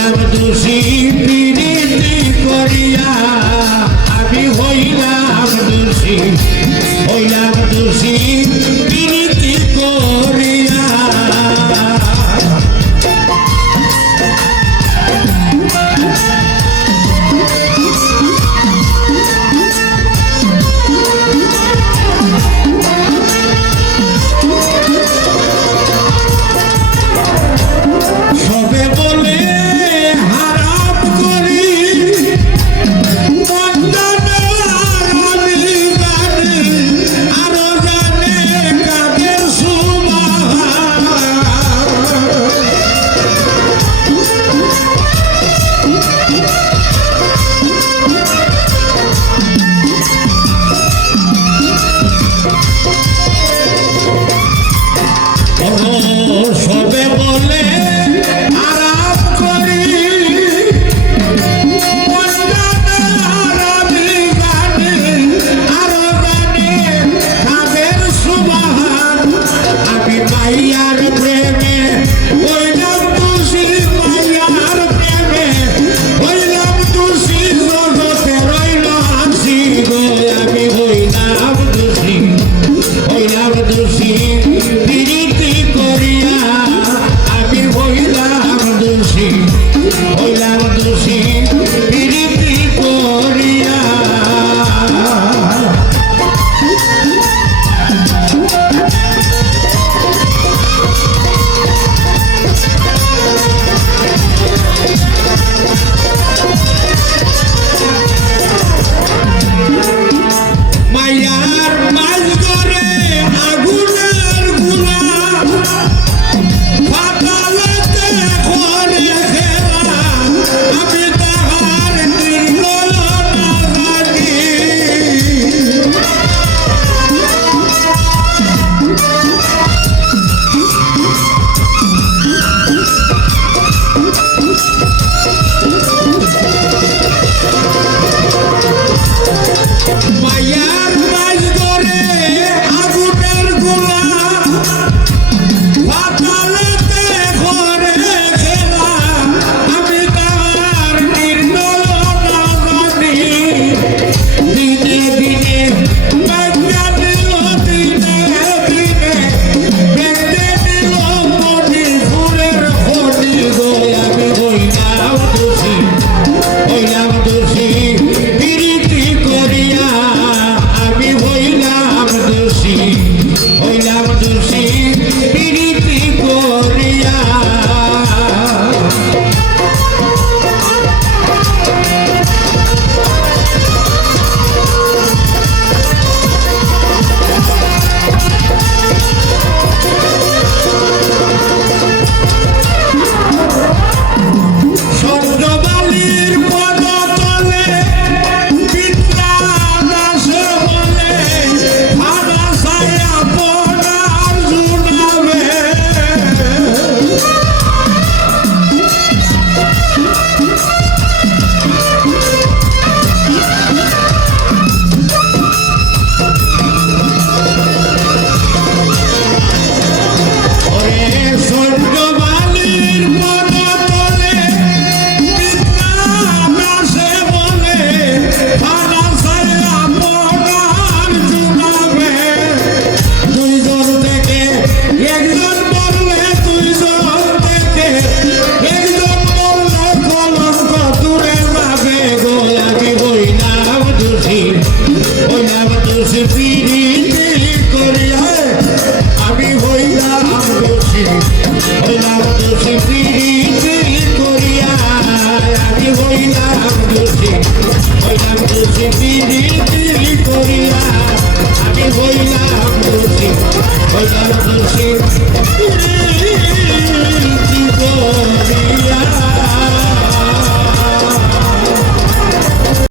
never do Another ship.